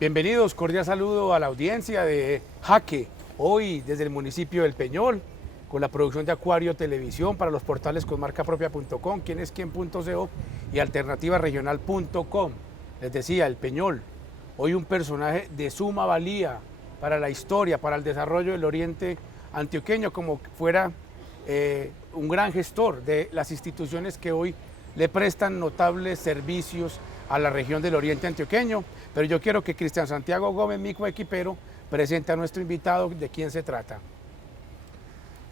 Bienvenidos, cordial saludo a la audiencia de Jaque, hoy desde el municipio del Peñol, con la producción de Acuario Televisión para los portales conmarcapropia.com, quienesquien.co y alternativaregional.com. Les decía, el Peñol, hoy un personaje de suma valía para la historia, para el desarrollo del oriente antioqueño, como fuera un gran gestor de las instituciones que hoy le prestan notables servicios a la región del oriente antioqueño. Pero yo quiero que Cristian Santiago Gómez, mi coequipero, presente a nuestro invitado de quién se trata.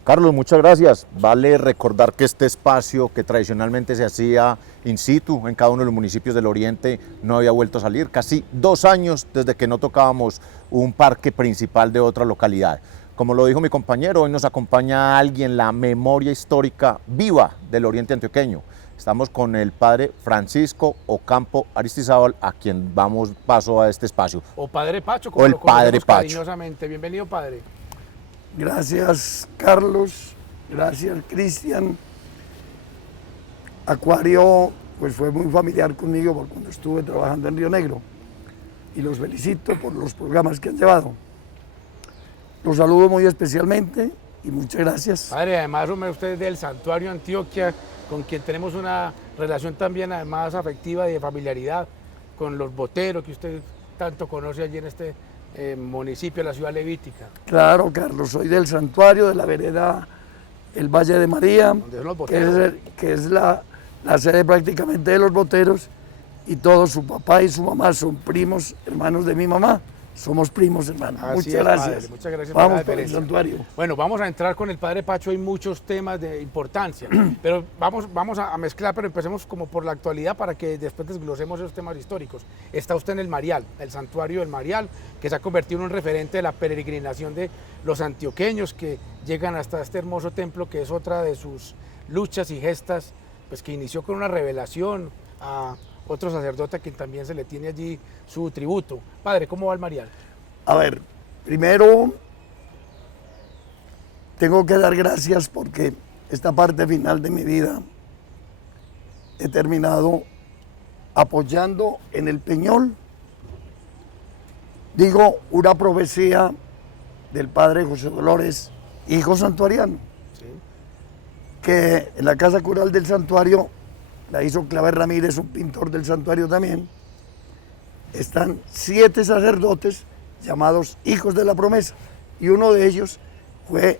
Carlos, muchas gracias. Vale recordar que este espacio que tradicionalmente se hacía in situ en cada uno de los municipios del oriente no había vuelto a salir. Casi 2 años desde que no tocábamos un parque principal de otra localidad. Como lo dijo mi compañero, hoy nos acompaña alguien, la memoria histórica viva del oriente antioqueño. Estamos con el padre Francisco Ocampo Aristizábal, a quien damos paso a este espacio. O padre Pacho, como lo conocemos cariñosamente. Bienvenido, padre. Gracias, Carlos. Gracias, Cristian. Acuario, pues fue muy familiar conmigo por cuando estuve trabajando en Río Negro. Y los felicito por los programas que han llevado. Los saludo muy especialmente y muchas gracias. Padre, además, usted es del Santuario Antioquia, con quien tenemos una relación también además afectiva y de familiaridad con los boteros que usted tanto conoce allí en este municipio de la ciudad levítica. Claro, Carlos, soy del santuario de la vereda El Valle de María, que es la sede prácticamente de los boteros, y todos, su papá y su mamá son primos, hermanos de mi mamá. Somos primos, hermanos. Muchas gracias. Padre, muchas gracias. Vamos por el santuario. Bueno, vamos a entrar con el padre Pacho, hay muchos temas de importancia, pero vamos a mezclar, pero empecemos como por la actualidad para que después desglosemos esos temas históricos. Está usted en el Marial, el santuario del Marial, que se ha convertido en un referente de la peregrinación de los antioqueños que llegan hasta este hermoso templo, que es otra de sus luchas y gestas, pues que inició con una revelación a otro sacerdote a quien también se le tiene allí su tributo. Padre, ¿cómo va el Marial? A ver, primero tengo que dar gracias porque esta parte final de mi vida he terminado apoyando en el Peñol, digo, una profecía del padre José Dolores, hijo santuariano, Sí. que en la casa cural del santuario la hizo Claver Ramírez, un pintor del santuario también. Están 7 sacerdotes llamados hijos de la promesa, y uno de ellos fue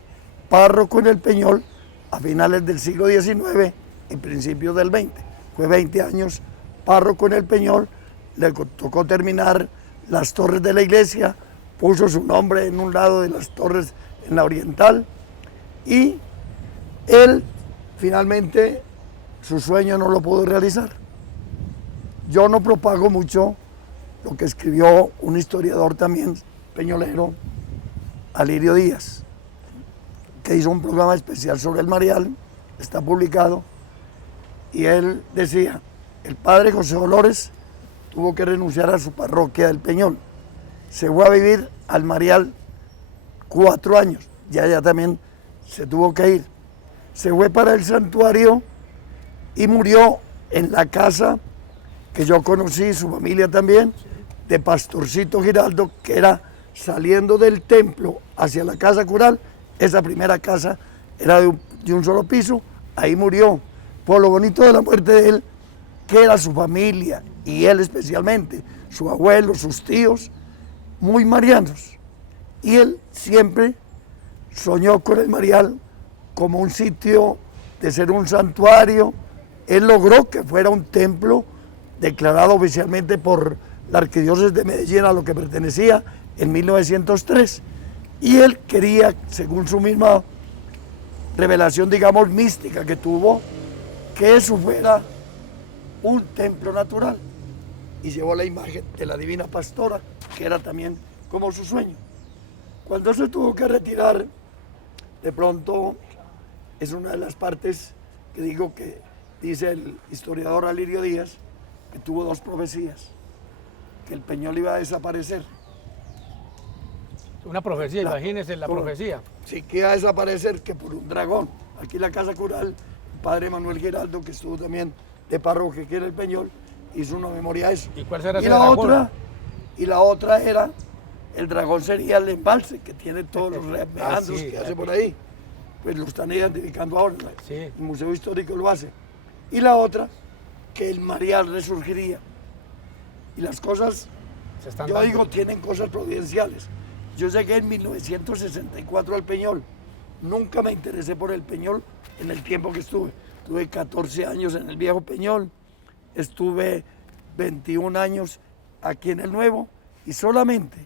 párroco en el Peñol a finales del siglo XIX y principios del XX. Fue 20 años párroco en el Peñol, le tocó terminar las torres de la iglesia, puso su nombre en un lado de las torres en la oriental, y él finalmente su sueño no lo pudo realizar. Yo no propago mucho lo que escribió un historiador también peñolero, Alirio Díaz, que hizo un programa especial sobre el Marial, está publicado, y él decía, el padre José Dolores tuvo que renunciar a su parroquia del Peñol, se fue a vivir al Marial 4 años, ya también se tuvo que ir, se fue para el santuario y murió en la casa que yo conocí, su familia también, de Pastorcito Giraldo, que era saliendo del templo hacia la casa cural. Esa primera casa era de un solo piso, ahí murió. Por lo bonito de la muerte de él, que era su familia, y él especialmente, su abuelo, sus tíos, muy marianos. Y él siempre soñó con el Marial como un sitio de ser un santuario. Él logró que fuera un templo declarado oficialmente por la Arquidiócesis de Medellín, a lo que pertenecía, en 1903. Y él quería, según su misma revelación, digamos, mística que tuvo, que eso fuera un templo natural. Y llevó la imagen de la Divina Pastora, que era también como su sueño. Cuando se tuvo que retirar, de pronto, es una de las partes que digo que dice el historiador Alirio Díaz, que tuvo 2 profecías, que el Peñol iba a desaparecer. Una profecía, imagínense la profecía. Sí, que iba a desaparecer, que por un dragón. Aquí en la casa cural, el padre Manuel Giraldo, que estuvo también de párroco aquí en el Peñol, hizo una memoria a eso. ¿Y cuál será y ese la dragón? otra, y la otra era, el dragón sería el embalse, que tiene todos los meandros sí, que hace por ahí. Pues lo están identificando ahora, Sí. el Museo Histórico lo hace. Y la otra, que el Marial resurgiría. Y las cosas, Se están yo dando. digo, tienen cosas providenciales. Yo llegué en 1964 al Peñol. Nunca me interesé por el Peñol en el tiempo que estuve. Tuve 14 años en el viejo Peñol, estuve 21 años aquí en el nuevo, y solamente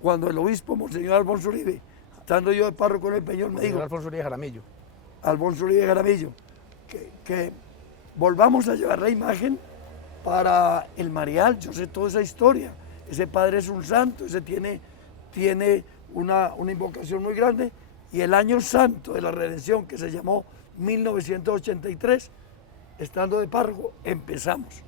cuando el obispo Monseñor Alfonso Uribe, estando yo de párroco en el Peñol, me dijo, Alfonso Uribe Jaramillo. Alfonso Uribe Jaramillo, que volvamos a llevar la imagen para el Marial. Yo sé toda esa historia. Ese padre es un santo, ese tiene una invocación muy grande. Y el año santo de la redención, que se llamó 1983, estando de párroco, empezamos.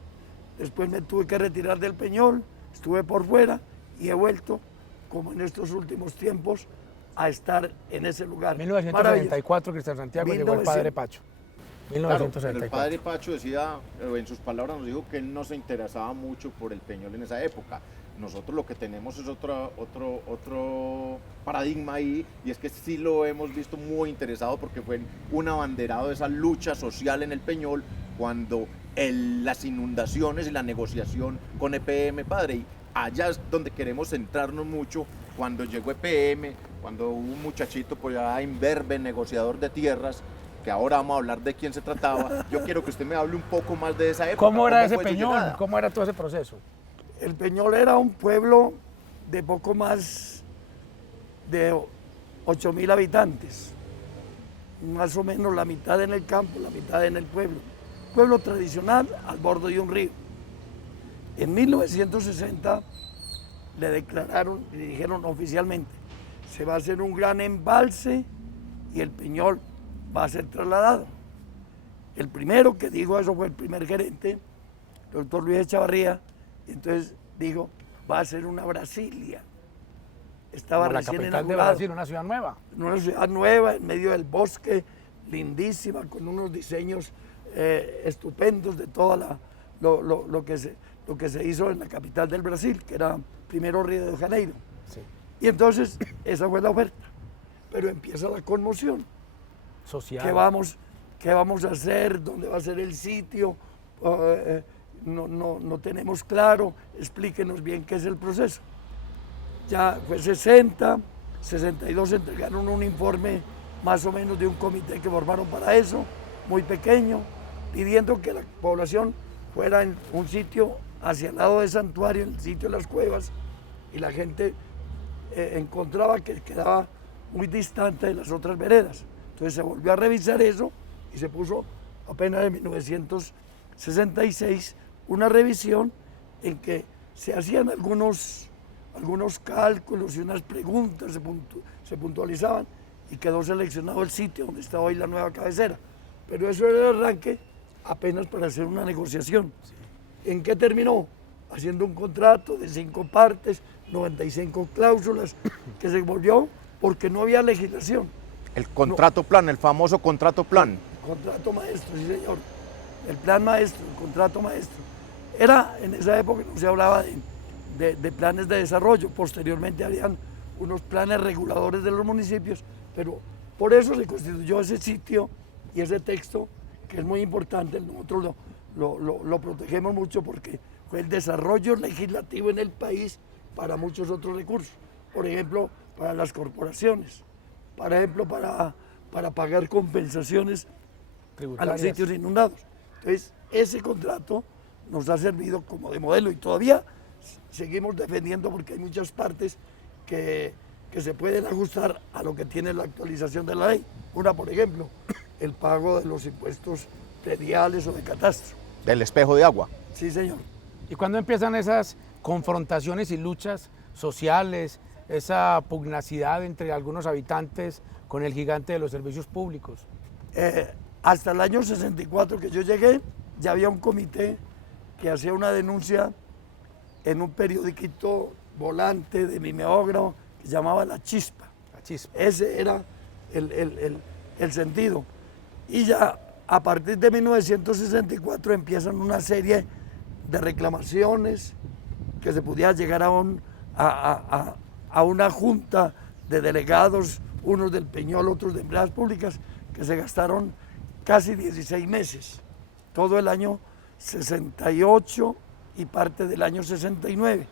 Después me tuve que retirar del Peñol, estuve por fuera y he vuelto, como en estos últimos tiempos, a estar en ese lugar. 1974, Cristian Santiago, llegó el padre Pacho. Claro, 1974. el padre Pacho decía, en sus palabras nos dijo que él no se interesaba mucho por el Peñol en esa época. Nosotros lo que tenemos es otro paradigma ahí, y es que sí lo hemos visto muy interesado porque fue un abanderado de esa lucha social en el Peñol cuando las inundaciones y la negociación con EPM, padre, y allá es donde queremos centrarnos mucho. Cuando llegó EPM, cuando hubo un muchachito por allá imberbe, negociador de tierras, que ahora vamos a hablar de quién se trataba. Yo quiero que usted me hable un poco más de esa época. ¿Cómo era ese fue su Peñol? llegada? ¿Cómo era todo ese proceso? El Peñol era un pueblo de poco más de 8.000 habitantes, más o menos la mitad en el campo, la mitad en el pueblo. Pueblo tradicional al borde de un río. En 1960 le declararon, le dijeron oficialmente, se va a hacer un gran embalse y el Peñol va a ser trasladado. El primero que dijo eso fue el primer gerente, el doctor Luis Echavarría, y entonces dijo, va a ser una Brasilia. Estaba Como la recién capital de inaugurado. Brasil, una ciudad nueva. Una ciudad nueva en medio del bosque, lindísima, con unos diseños estupendos de toda lo que se hizo en la capital del Brasil, que era primero Río de Janeiro. Sí. Y entonces esa fue la oferta. Pero empieza la conmoción. Social. ¿Qué vamos a hacer? ¿Dónde va a ser el sitio? No tenemos claro. Explíquenos bien qué es el proceso. Ya fue 60, 62 entregaron un informe más o menos de un comité que formaron para eso, muy pequeño, pidiendo que la población fuera en un sitio hacia el lado del santuario, en el sitio de las cuevas, y la gente encontraba que quedaba muy distante de las otras veredas. Entonces se volvió a revisar eso y se puso apenas en 1966 una revisión en que se hacían algunos cálculos y unas preguntas, se puntualizaban, y quedó seleccionado el sitio donde está hoy la nueva cabecera. Pero eso era el arranque apenas para hacer una negociación. Sí. ¿En qué terminó? Haciendo un contrato de 5 partes, 95 cláusulas, que se volvió porque no había legislación. El contrato plan, el famoso contrato plan. Contrato maestro, sí señor. El plan maestro, el contrato maestro. Era, en esa época no se hablaba de planes de desarrollo. Posteriormente habían unos planes reguladores de los municipios, pero por eso se constituyó ese sitio y ese texto, que es muy importante. Nosotros lo protegemos mucho porque fue el desarrollo legislativo en el país para muchos otros recursos. Por ejemplo, para las corporaciones, por ejemplo, para pagar compensaciones a los sitios inundados. Entonces, ese contrato nos ha servido como de modelo y todavía seguimos defendiendo porque hay muchas partes que se pueden ajustar a lo que tiene la actualización de la ley. Una, por ejemplo, el pago de los impuestos prediales o de catastro. Del espejo de agua. Sí, señor. ¿Y cuándo empiezan esas confrontaciones y luchas sociales, esa pugnacidad entre algunos habitantes con el gigante de los servicios públicos? Hasta el año 64 que yo llegué, ya había un comité que hacía una denuncia en un periodiquito volante de mimeógrafo que se llamaba La Chispa. La Chispa. Ese era el sentido. Y ya a partir de 1964 empiezan una serie de reclamaciones que se pudiera llegar a una junta de delegados, unos del Peñol, otros de empleadas públicas, que se gastaron casi 16 meses, todo el año 68 y parte del año 69.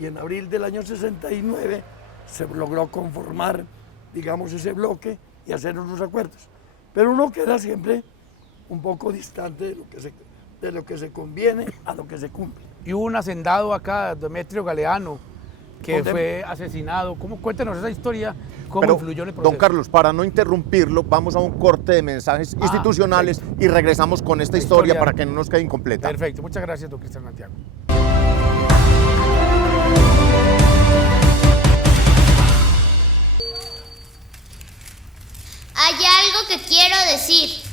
Y en abril del año 69 se logró conformar, digamos, ese bloque y hacer unos acuerdos. Pero uno queda siempre un poco distante de lo que se conviene a lo que se cumple. Y hubo un hacendado acá, Demetrio Galeano, que fue asesinado. Cuéntenos esa historia, cómo influyó en el proceso. Don Carlos, para no interrumpirlo, vamos a un corte de mensajes institucionales y regresamos con esta historia para que no nos quede incompleta. Perfecto, muchas gracias, don Cristian Santiago. Hay algo que quiero decir.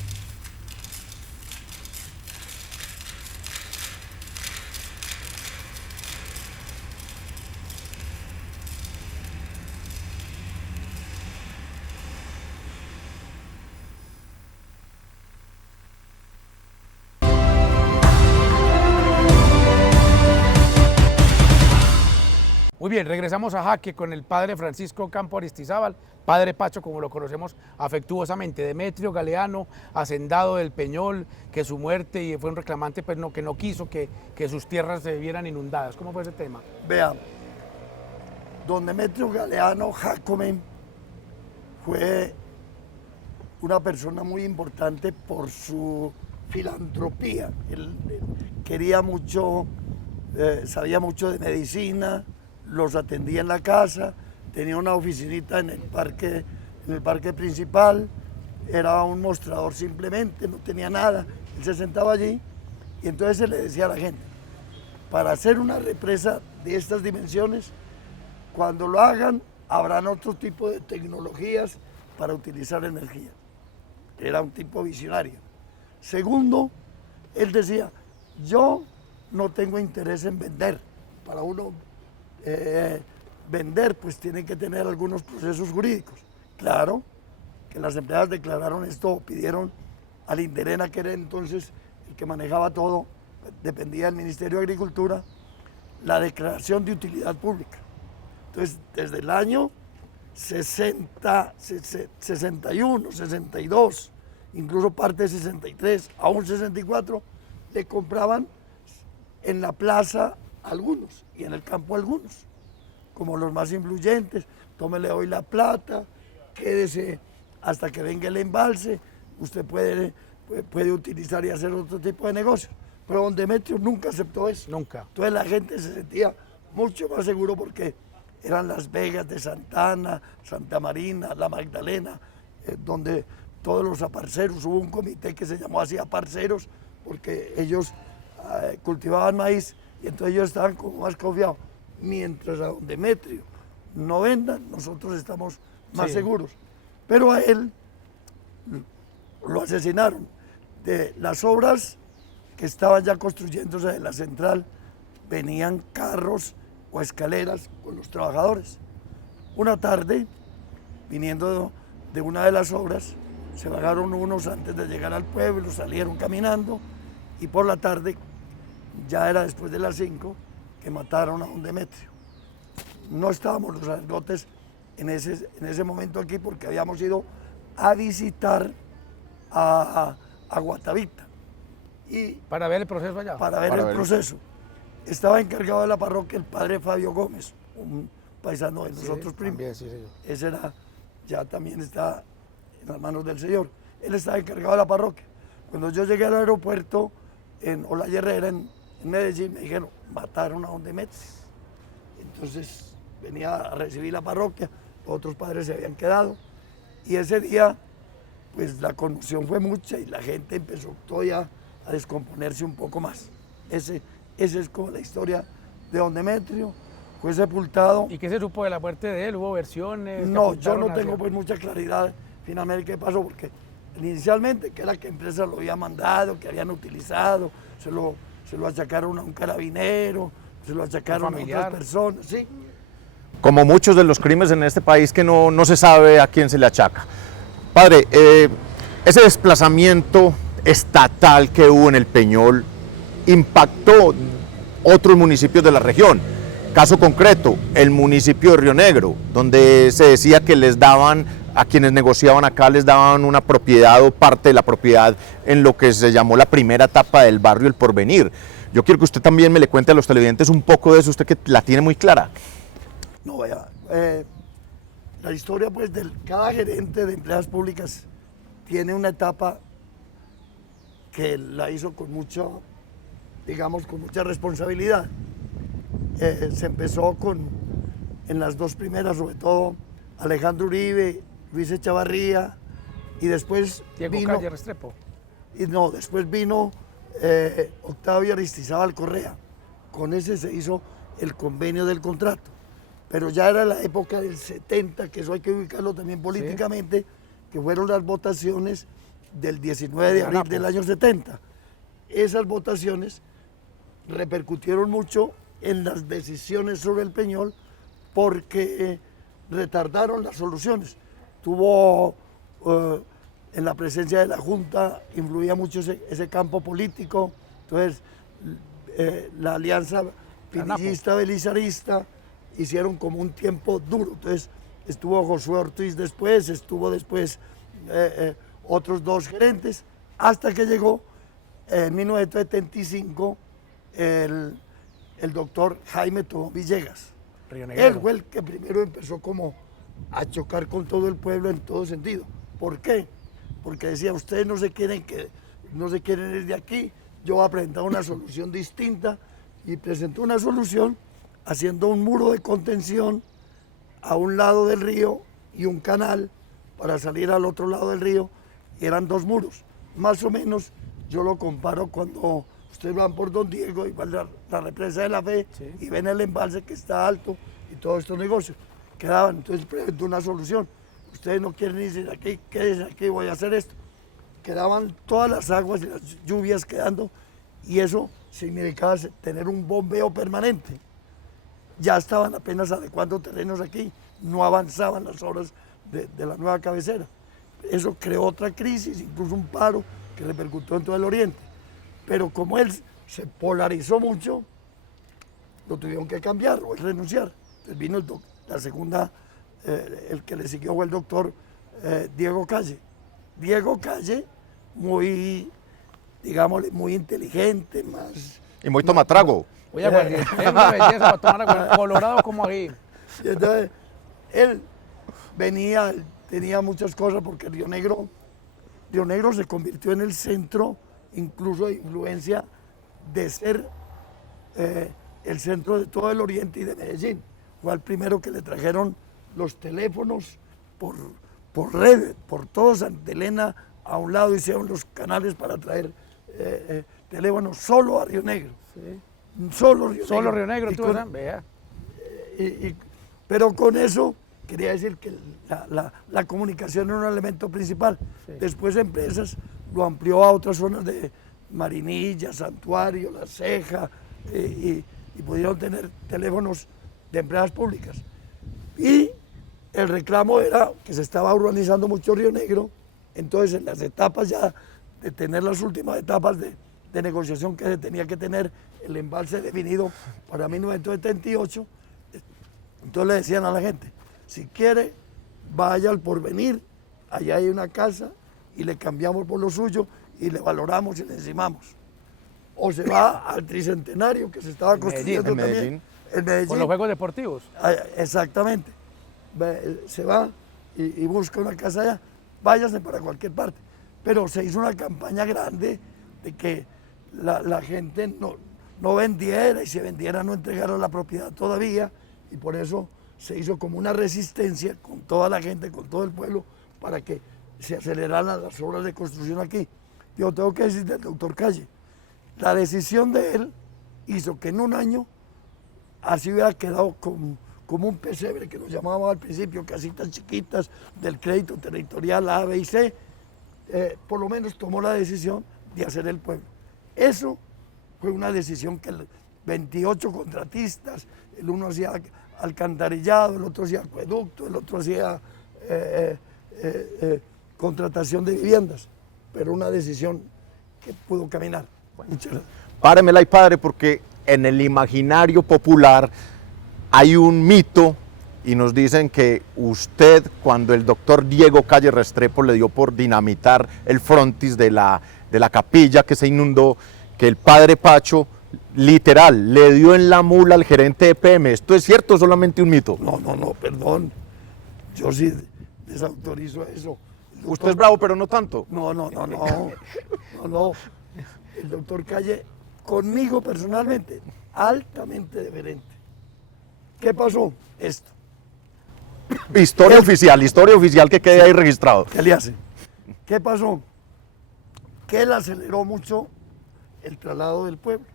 Muy bien, regresamos a Jaque con el padre Francisco Campo Aristizábal, padre Pacho, como lo conocemos afectuosamente. Demetrio Galeano, hacendado del Peñol, que su muerte y fue un reclamante, pues no, que no quiso que sus tierras se vieran inundadas. ¿Cómo fue ese tema? Vea, don Demetrio Galeano Jacome fue una persona muy importante por su filantropía. Él quería mucho, sabía mucho de medicina, los atendía en la casa, tenía una oficinita en el parque principal, era un mostrador simplemente, no tenía nada, él se sentaba allí y entonces se le decía a la gente, para hacer una represa de estas dimensiones, cuando lo hagan, habrán otro tipo de tecnologías para utilizar energía. Era un tipo visionario. Segundo, él decía, yo no tengo interés en vender. Para uno vender, pues tienen que tener algunos procesos jurídicos. Claro, que las empleadas declararon esto, pidieron al Inderena, que era entonces el que manejaba todo, dependía del Ministerio de Agricultura, la declaración de utilidad pública. Entonces, desde el año 60, 61, 62, incluso parte de 63, aún 64, le compraban en la plaza algunos y en el campo algunos, como los más influyentes. Tómele hoy la plata, quédese hasta que venga el embalse, usted puede utilizar y hacer otro tipo de negocios. Pero don Demetrio nunca aceptó eso. Nunca. Entonces la gente se sentía mucho más seguro porque eran las Vegas de Santana, Santa Marina, La Magdalena, donde todos los aparceros, hubo un comité que se llamó así aparceros, porque ellos cultivaban maíz y entonces ellos estaban como más confiados. Mientras a don Demetrio no vendan, nosotros estamos más seguros. Pero a él lo asesinaron. De las obras que estaban ya construyéndose de la central, venían carros o escaleras con los trabajadores. Una tarde, viniendo de una de las obras, se bajaron unos antes de llegar al pueblo, salieron caminando y por la tarde, ya era después de las 5, que mataron a don Demetrio. No estábamos los sacerdotes en ese momento aquí porque habíamos ido a visitar a Guatavita. Y para ver el proceso allá. Para ver el proceso. Estaba encargado de la parroquia el padre Fabio Gómez, un paisano de nosotros primos. También, sí, señor. Ese era, ya también está en las manos del Señor. Él estaba encargado de la parroquia. Cuando yo llegué al aeropuerto en Olaya Herrera, en Medellín, me dijeron, mataron a don Demetrio. Entonces venía a recibir la parroquia, otros padres se habían quedado. Y ese día, pues la conmoción fue mucha y la gente empezó todavía a descomponerse un poco más. Esa es como la historia de don Demetrio. Fue sepultado. ¿Y qué se supo de la muerte de él? ¿Hubo versiones? No, yo no tengo pues mucha claridad finalmente qué pasó, porque inicialmente que era que empresa lo había mandado, que habían utilizado, se lo achacaron a un carabinero, se lo achacaron a otras personas, sí. Como muchos de los crímenes en este país que no se sabe a quién se le achaca. Padre, ese desplazamiento estatal que hubo en el Peñol impactó otros municipios de la región. Caso concreto, el municipio de Río Negro, donde se decía que les daban, a quienes negociaban acá, les daban una propiedad o parte de la propiedad en lo que se llamó la primera etapa del barrio El Porvenir. Yo quiero que usted también me le cuente a los televidentes un poco de eso, usted que la tiene muy clara. No, vaya, la historia pues de cada gerente de empresas públicas tiene una etapa que la hizo con mucho, digamos, con mucha responsabilidad. Se empezó en las dos primeras, sobre todo, Alejandro Uribe, Luis Echavarría, y después Diego vino, Calle Restrepo. y no, después vino Octavio Aristizábal Correa. Con ese se hizo el convenio del contrato. Pero ya era la época del 70, que eso hay que ubicarlo también políticamente, que fueron las votaciones del 19 de abril del año 70. Esas votaciones repercutieron mucho en las decisiones sobre el Peñol porque retardaron las soluciones. Tuvo, en la presencia de la Junta, influía mucho ese campo político, entonces la alianza pinillista-belizarista hicieron como un tiempo duro, entonces estuvo Josué Ortiz después, estuvo después otros dos gerentes, hasta que llegó en 1975 el doctor Jaime Tobón Villegas. Él fue el que primero empezó como a chocar con todo el pueblo en todo sentido. ¿Por qué? Porque decía, ustedes no se quieren ir de aquí, yo voy a presentar una solución distinta, y presentó una solución haciendo un muro de contención a un lado del río y un canal para salir al otro lado del río, y eran dos muros. Más o menos yo lo comparo cuando ustedes van por Don Diego y van a la represa de la Fe, y ven el embalse que está alto y todos estos negocios. Quedaban, entonces presentó una solución. Ustedes no quieren irse de aquí, quédense aquí, voy a hacer esto. Quedaban todas las aguas y las lluvias quedando, y eso significaba tener un bombeo permanente. Ya estaban apenas adecuando terrenos aquí, no avanzaban las obras de la nueva cabecera. Eso creó otra crisis, incluso un paro que repercutió en todo el oriente. Pero como él se polarizó mucho, lo tuvieron que cambiar o renunciar. Entonces vino la segunda, el que le siguió fue el doctor Diego Calle. Diego Calle, muy, digámosle, muy inteligente, más... Y muy tomatrago. Oye, aguardiente, es una belleza para tomar agua, colorado como ahí. Y entonces, él venía, tenía muchas cosas, porque Río Negro se convirtió en el centro, incluso de influencia, de ser el centro de todo el oriente y de Medellín. Fue el primero que le trajeron los teléfonos por red, por todo Santa Elena a un lado, hicieron los canales para traer teléfonos solo a Río Negro. Sí. Solo Río Negro. Solo Río Negro, tú eras, vea. Pero con eso quería decir que la comunicación era un elemento principal. Sí. Después empresas lo amplió a otras zonas de Marinilla, Santuario, La Ceja, y pudieron tener teléfonos de empresas públicas. Y el reclamo era que se estaba urbanizando mucho Río Negro, entonces en las etapas ya de tener las últimas etapas de negociación que se tenía que tener el embalse definido para 1978, entonces le decían a la gente, si quiere, vaya al Porvenir, allá hay una casa y le cambiamos por lo suyo y le valoramos y le encimamos. O se va al Tricentenario, que se estaba construyendo también en Medellín. Por los Juegos Deportivos. Exactamente. Se va y busca una casa allá, váyase para cualquier parte. Pero se hizo una campaña grande de que la gente no vendiera, y si vendiera no entregara la propiedad todavía, y por eso se hizo como una resistencia con toda la gente, con todo el pueblo, para que se aceleraran las obras de construcción aquí. Yo tengo que decir del doctor Calle, la decisión de él hizo que en un año así hubiera quedado como un pesebre, que nos llamábamos al principio, casitas chiquitas del crédito territorial A, B y C, por lo menos tomó la decisión de hacer el pueblo. Eso fue una decisión que 28 contratistas, el uno hacía alcantarillado, el otro hacía acueducto, el otro hacía contratación de viviendas, pero una decisión que pudo caminar. Muchas gracias. Páremela ahí, padre, porque en el imaginario popular hay un mito y nos dicen que usted, cuando el doctor Diego Calle Restrepo le dio por dinamitar el frontis de la capilla que se inundó, que el padre Pacho literal le dio en la mula al gerente de EPM. ¿Esto es cierto o solamente un mito? No, perdón. Yo sí desautorizo eso. Usted es bravo, pero no tanto. No. El doctor Calle, conmigo personalmente, altamente deferente. ¿Qué pasó? Esto. Historia oficial que quede ahí registrado. ¿Qué le hace? ¿Qué pasó? Que él aceleró mucho el traslado del pueblo.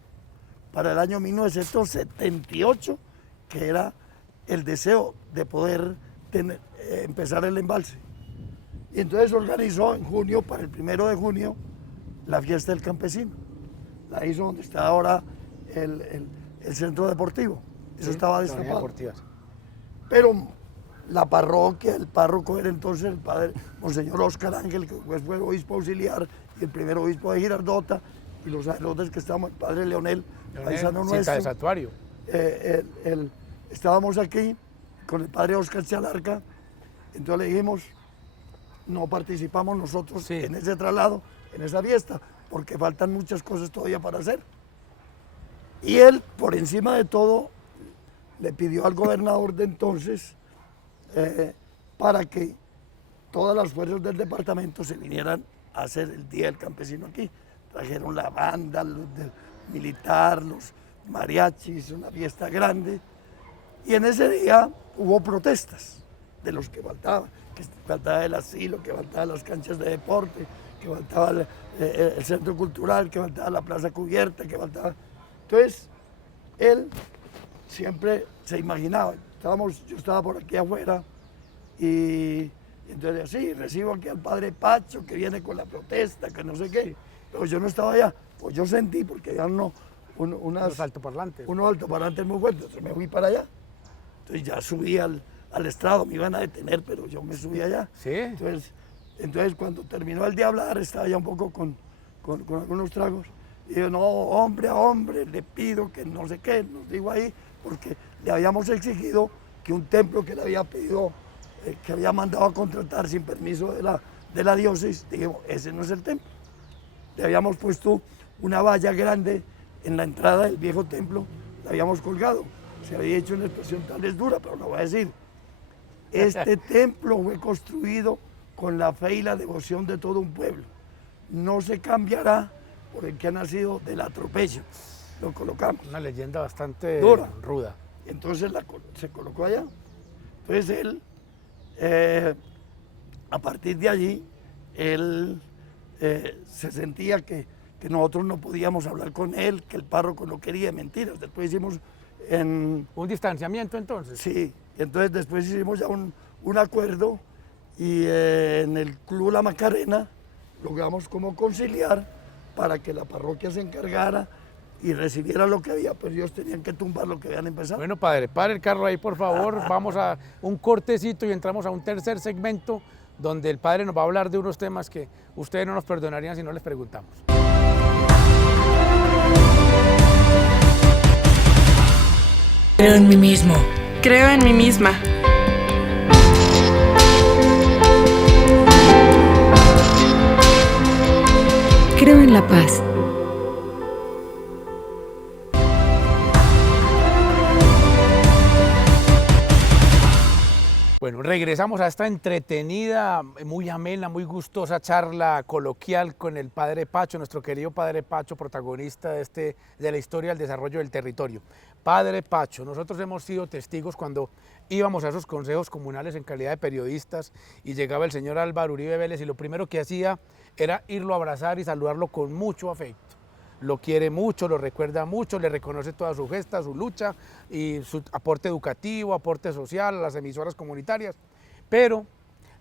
Para el año 1978, que era el deseo de poder empezar el embalse. Y entonces organizó en junio, para el 1 de junio, la fiesta del campesino. La hizo donde está ahora el centro deportivo. Eso estaba destapado. Pero la parroquia, el párroco era entonces el padre Monseñor Oscar Ángel, que después fue obispo auxiliar y el primer obispo de Girardota, y los sacerdotes que estábamos, el padre Leonel, paisano nuestro. De Santuario. Estábamos aquí con el padre Oscar Chalarca, entonces le dijimos, no participamos nosotros en ese traslado, en esa fiesta, porque faltan muchas cosas todavía para hacer. Y él, por encima de todo, le pidió al gobernador de entonces para que todas las fuerzas del departamento se vinieran a hacer el Día del Campesino aquí. Trajeron la banda, los del militar, los mariachis, una fiesta grande. Y en ese día hubo protestas de los que faltaban, que faltaba el asilo, que faltaban las canchas de deporte, que faltaba el centro cultural, que faltaba la plaza cubierta, que faltaba... Entonces, él siempre se imaginaba, yo estaba por aquí afuera y entonces sí, recibo aquí al padre Pacho que viene con la protesta, que no sé qué, pero yo no estaba allá, pues yo sentí porque había unos altoparlantes muy fuertes, entonces me fui para allá, entonces ya subí al estrado, me iban a detener, pero yo me subí allá. Sí. Entonces cuando terminó el de hablar, estaba ya un poco con algunos tragos, y yo, no, hombre a hombre, le pido que no sé qué, nos digo ahí, porque le habíamos exigido que un templo que le había pedido, que había mandado a contratar sin permiso de la diócesis, dijimos, ese no es el templo. Le habíamos puesto una valla grande en la entrada del viejo templo, la habíamos colgado. Se había hecho una expresión tal vez dura, pero lo voy a decir. Este templo fue construido con la fe y la devoción de todo un pueblo. No se cambiará por el que ha nacido del atropello. Lo colocamos. Una leyenda bastante dura, ruda. Entonces se colocó allá. Entonces él, a partir de allí, él se sentía que nosotros no podíamos hablar con él, que el párroco no quería, mentiras. Después hicimos un distanciamiento entonces. Sí, entonces después hicimos ya un acuerdo y en el Club La Macarena logramos como conciliar para que la parroquia se encargara y recibiera lo que había, pero ellos tenían que tumbar lo que habían empezado. Bueno, padre, pare el carro ahí, por favor. Vamos a un cortecito y entramos a un tercer segmento donde el padre nos va a hablar de unos temas que ustedes no nos perdonarían si no les preguntamos. Creo en mí mismo. Creo en mí misma. Creo en la paz. Bueno, regresamos a esta entretenida, muy amena, muy gustosa charla coloquial con el padre Pacho, nuestro querido padre Pacho, protagonista de la historia del desarrollo del territorio. Padre Pacho, nosotros hemos sido testigos cuando íbamos a esos consejos comunales en calidad de periodistas y llegaba el señor Álvaro Uribe Vélez y lo primero que hacía era irlo a abrazar y saludarlo con mucho afecto. Lo quiere mucho, lo recuerda mucho, le reconoce toda su gesta, su lucha y su aporte educativo, aporte social a las emisoras comunitarias. Pero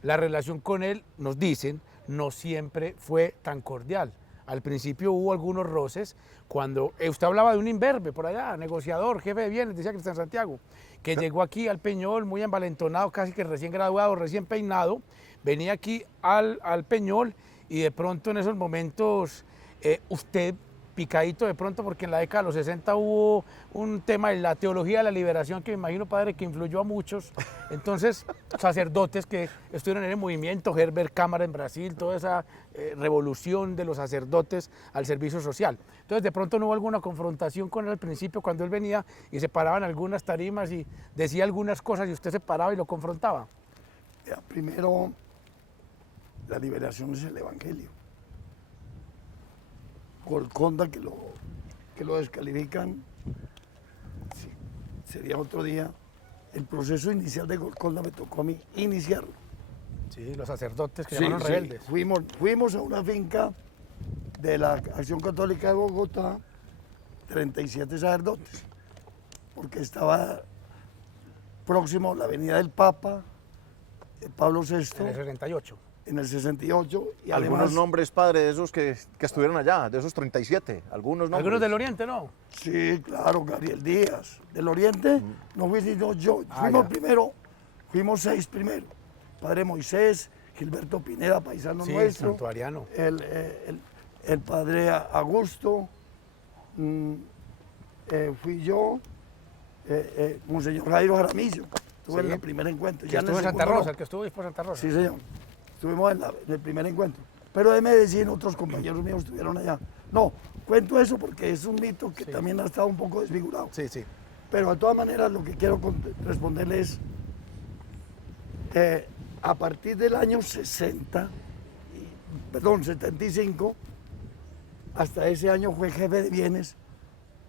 la relación con él, nos dicen, no siempre fue tan cordial. Al principio hubo algunos roces cuando usted hablaba de un imberbe por allá, negociador, jefe de bienes, decía que está en Santiago, que llegó aquí al Peñol muy envalentonado, casi que recién graduado, recién peinado, venía aquí al Peñol y de pronto en esos momentos usted picadito de pronto porque en la década de los 60 hubo un tema de la teología de la liberación que me imagino, padre, que influyó a muchos. Entonces, sacerdotes que estuvieron en el movimiento, Herbert Cámara en Brasil, toda esa revolución de los sacerdotes al servicio social. Entonces, de pronto no hubo alguna confrontación con él al principio cuando él venía y se paraban algunas tarimas y decía algunas cosas y usted se paraba y lo confrontaba. Ya, primero, la liberación es el Evangelio. Golconda, que lo descalifican, sí, sería otro día. El proceso inicial de Golconda me tocó a mí iniciarlo. Sí, los sacerdotes que Sí, llamaron sí, rebeldes. fuimos a una finca de la Acción Católica de Bogotá, 37 sacerdotes, porque estaba próximo a la Avenida del Papa, Pablo VI, En el 68. en el 68, y Algunos además, nombres, padre, de esos que estuvieron allá, de esos 37, algunos nombres. Algunos del Oriente, ¿no? sí, claro, Gabriel Díaz, del Oriente, no fui sino yo, fuimos ya. primero, fuimos 6 primero, Padre Moisés, Gilberto Pineda, paisano Sí, nuestro, santuariano. el Padre Augusto, fui yo, Monseñor Jairo Jaramillo, estuve en Sí. el primer encuentro. Que Ya en el estuvo en Santa segundo no. Rosa, el que estuvo ahí fue Santa Rosa. Sí, señor. Estuvimos en el primer encuentro. Pero de Medellín, otros compañeros míos estuvieron allá. No, cuento eso porque es un mito que también ha estado un poco desfigurado. Sí, sí. Pero de todas maneras, lo que quiero responderle es que a partir del año 75, hasta ese año fue jefe de bienes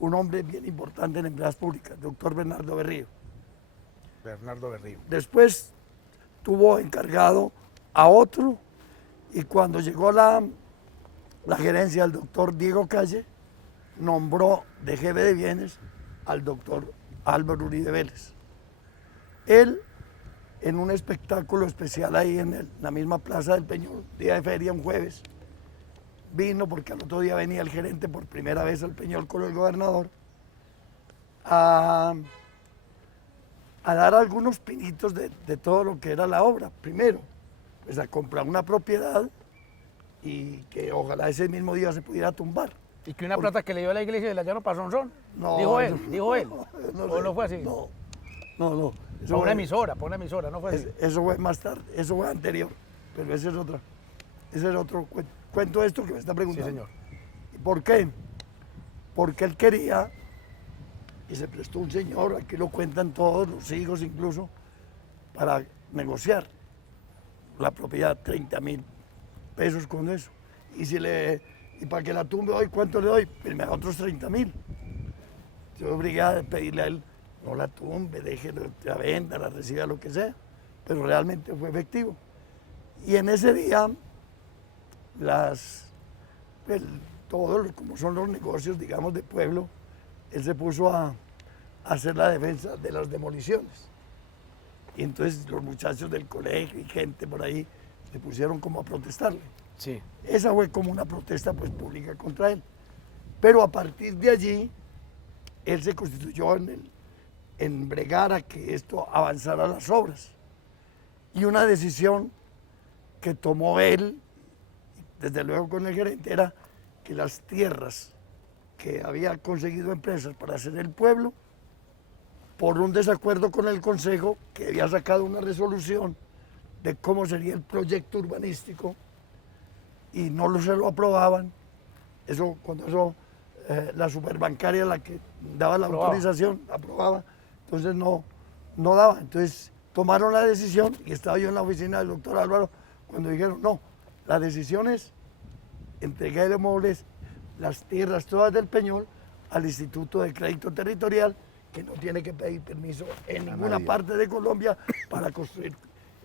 un hombre bien importante en empleadas públicas, doctor Bernardo Berrío. Bernardo Berrío. Después tuvo encargado a otro y cuando llegó la gerencia del doctor Diego Calle, nombró de jefe de bienes al doctor Álvaro Uribe Vélez. Él, en un espectáculo especial ahí en la misma Plaza del Peñol, día de feria, un jueves, vino porque al otro día venía el gerente por primera vez al Peñol con el gobernador a dar algunos pinitos de todo lo que era la obra. Primero, pues a comprar una propiedad y que ojalá ese mismo día se pudiera tumbar. Y que una plata que le dio a la iglesia de la Llano Pasonzón. Dijo él. ¿O no fue así? No. Para una emisora, no fue así. Eso fue más tarde, eso fue anterior, pero ese es otro cuento. Cuento esto que me está Sí, preguntando. señor. ¿Y por qué? Porque él quería, y se prestó un señor, aquí lo cuentan todos, los hijos incluso, para negociar la propiedad, 30.000 pesos con eso. Y para que la tumbe hoy, ¿cuánto le doy? Pues me da otros 30.000. Yo obligué a pedirle a él, no la tumbe, déjelo, la venda, la reciba, lo que sea. Pero realmente fue efectivo. Y en ese día, todos, como son los negocios, digamos, de pueblo, él se puso a hacer la defensa de las demoliciones. Y entonces los muchachos del colegio y gente por ahí se pusieron como a protestarle. Sí. Esa fue como una protesta pues pública contra él. Pero a partir de allí, él se constituyó en bregar a que esto avanzara las obras. Y una decisión que tomó él, desde luego con el gerente, era que las tierras que había conseguido empresas para hacer el pueblo, por un desacuerdo con el Consejo, que había sacado una resolución de cómo sería el proyecto urbanístico, y no se lo aprobaban, cuando la superbancaria, la que daba la autorización, aprobaba, entonces no daba. Entonces tomaron la decisión, y estaba yo en la oficina del doctor Álvaro, cuando dijeron, no, la decisión es entreguemos las tierras todas del Peñol al Instituto de Crédito Territorial, que no tiene que pedir permiso en ninguna parte de Colombia para construir.